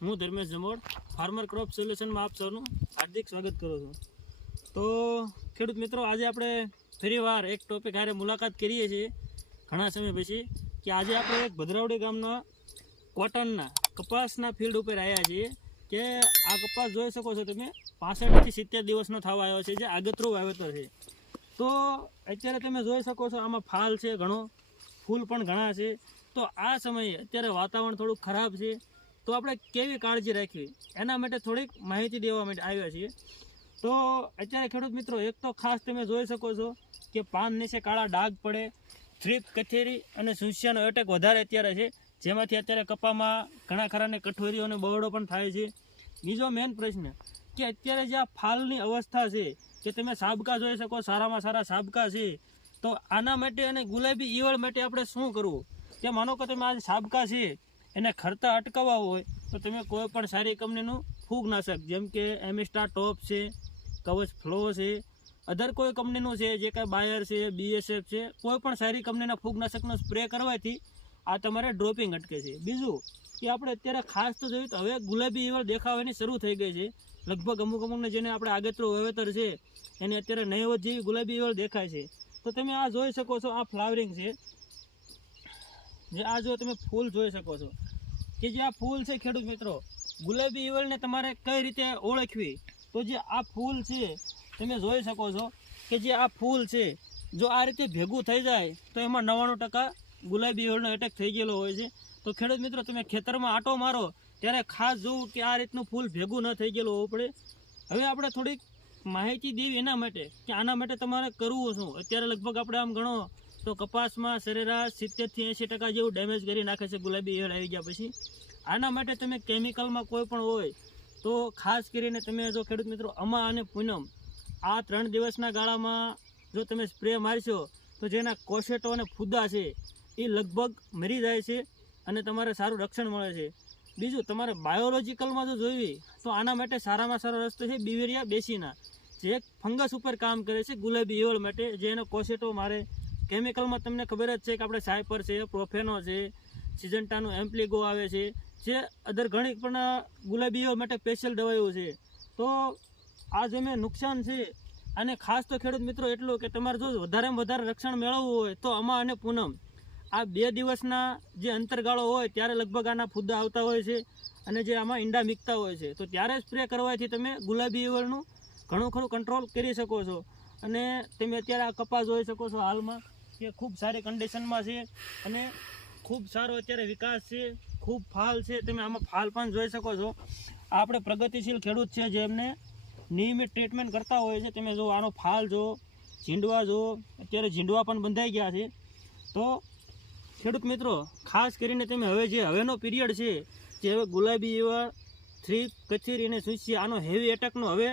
હું Dharmesh Jamod, farmer crop સોલ્યુશનમાં આપ સૌનું હાર્દિક સ્વાગત કરું છું. તો ખેડૂત મિત્રો, આજે આપણે ફરીવાર એક ટોપિક હારે મુલાકાત કરીએ છીએ ઘણા સમય પછી કે આજે આપણે એક ભદ્રાવડી ગામના કોટનના કપાસના ફિલ્ડ ઉપર આવ્યા છીએ કે આ કપાસ જોઈ શકો છો તમે, પાસઠથી સિત્તેર દિવસનો થવા આવ્યો છે, જે આગતરું વાવેતર છે. તો અત્યારે તમે જોઈ શકો છો આમાં ફાલ છે ઘણો, ફૂલ પણ ઘણા છે. તો આ સમયે અત્યારે વાતાવરણ થોડુંક ખરાબ છે. તો આપણે કેવી કાળજી રાખવી? એના માટે થોડીક માહિતી દેવા માટે આવ્યા છીએ. તો અત્યારે ખેડૂત મિત્રો, એક તો ખાસ તમે જોઈ શકો છો કે પાન નીચે કાળા ડાઘ પડે થ્રીપ કથેરી અને સુસ્યાનો એટેક વધારે અત્યારે છે. જેમાંથી અત્યારે કપામાં ઘણા ખરાને કઠોરીઓ અને બવડો પણ થાય છે. બીજો મેઇન પ્રશ્ન કે અત્યારે જે આ ફાલની અવસ્થા છે, કે તમે સાબકા જોઈ શકો, સારામાં સારા સાબકા છે, તો આના માટે અને ગુલાબી ઈયળ માટે આપણે શું કરવું? કે માનો કે તમે આજે સાબકા છે એને ખરતા અટકાવવા હોય, તો તમે કોઈ પણ સારી કંપનીનું ફૂગનાશક જેમ કે એમિસ્ટા ટોપ છે, કવચ ફ્લો છે, અધર કોઈ કંપનીનું છે, જે કાંઈ બાયર છે બીએસએફ છે, કોઈ પણ સારી કંપનીના ફૂગનાશકનો સ્પ્રે કરવાથી આ તમારે ડ્રોપિંગ અટકે છે. બીજું કે આપણે અત્યારે ખાસ તો જોયું તો હવે ગુલાબી ઈયળ દેખાવાની શરૂ થઈ ગઈ છે. લગભગ અમુક અમુકને જેને આપણે આગેતરું વાવેતર છે, એની અત્યારે નહીવત જેવી ગુલાબી ઈયળ દેખાય છે. તો તમે આ જોઈ શકો છો, આ ફ્લાવરિંગ છે. જે આ જો તમે ફૂલ જોઈ શકો છો. કે જે આ ફૂલ છે ખેડૂત મિત્રો, ગુલાબી ઈયળને તમારે કઈ રીતે ઓળખવી? તો જે આ ફૂલ છે, તમે જોઈ શકો છો કે જે આ ફૂલ છે, જો આ રીતે ભેગું થઈ જાય, તો એમાં નવ્વાણું ટકા ગુલાબી ઈયળનો એટેક થઈ ગયેલો હોય છે. તો ખેડૂત મિત્રો, તમે ખેતરમાં આટો મારો, ત્યારે ખાસ જોવું કે આ રીતનું ફૂલ ભેગું ન થઈ ગયેલું હોવું પડે. હવે આપણે થોડીક માહિતી દેવી એના માટે, કે આના માટે તમારે કરવું શું? અત્યારે લગભગ આપણે આમ ગણો તો કપાસમાં સરેરાશ સિત્તેરથી એંશી ટકા જેવું ડેમેજ કરી નાખે છે ગુલાબી ઈયળ આવી ગયા પછી. આના માટે તમે કેમિકલમાં કોઈ પણ હોય, તો ખાસ કરીને તમે જો ખેડૂત મિત્રો અમા અને પૂનમ, આ ત્રણ દિવસના ગાળામાં જો તમે સ્પ્રે મારશો, તો જેના કોશેટો અને ફૂદા છે, એ લગભગ મરી જાય છે અને તમારે સારું રક્ષણ મળે છે. બીજું, તમારે બાયોલોજીકલમાં જો જોઈવી તો આના માટે સારામાં સારો રસ્તો છે બિવેરિયા બેસીના. જે ફંગસ ઉપર કામ કરે છે ગુલાબી ઈયળ માટે જે એનો કોશેટો મારે કેમિકલમાં તમને ખબર જ છે કે આપણે સાયપર છે, પ્રોફેનો છે, સિજન્ટાનું એમ્પ્લિગો આવે છે, જે અદર ઘણી પણ ગુલાબીઓ માટે સ્પેશિયલ દવાઈઓ છે. તો આ જે મેં નુકસાન છે, અને ખાસ તો ખેડૂત મિત્રો એટલું કે તમારે જો વધારેમાં વધારે રક્ષણ મેળવવું હોય તો અમા અને પૂનમ. આ બે દિવસના જે અંતરગાળો હોય ત્યારે લગભગ આના ફુદ્દા આવતા હોય છે, અને જે આમાં ઈંડા મીકતા હોય છે. તો ત્યારે સ્પ્રે કરવાથી તમે ગુલાબી ઈવળનું ઘણું ખરું કંટ્રોલ કરી શકો છો. અને તમે અત્યારે આ કપાસ જોઈ શકો છો હાલમાં. કે ખૂબ સારી કન્ડિશનમાં છે અને ખૂબ સારો અત્યારે વિકાસ છે, ખૂબ ફાલ છે. તમે આમાં ફાલ પણ જોઈ શકો છો. આપણે પ્રગતિશીલ ખેડૂત છે જે એમને નિયમિત ટ્રીટમેન્ટ કરતા હોય છે. તમે જો આનો ફાલ જો, ઝીંડવા જો, અત્યારે ઝીંડવા પણ બંધાઈ ગયા છે. તો ખેડૂત મિત્રો, ખાસ કરીને તમે હવે જે હવેનો પીરિયડ છે, જે હવે ગુલાબી એવા થ્રી કચેરી અને સુસી આનો હેવી એટેકનો હવે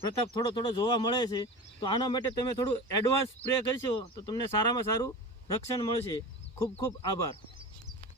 પ્રતાપ થોડો થોડો જોવા મળે છે. તો આના માટે તમે થોડું એડવાન્સ સ્પ્રે કરશો તો તમને સારામાં સારું રક્ષણ મળશે. ખૂબ ખૂબ આભાર.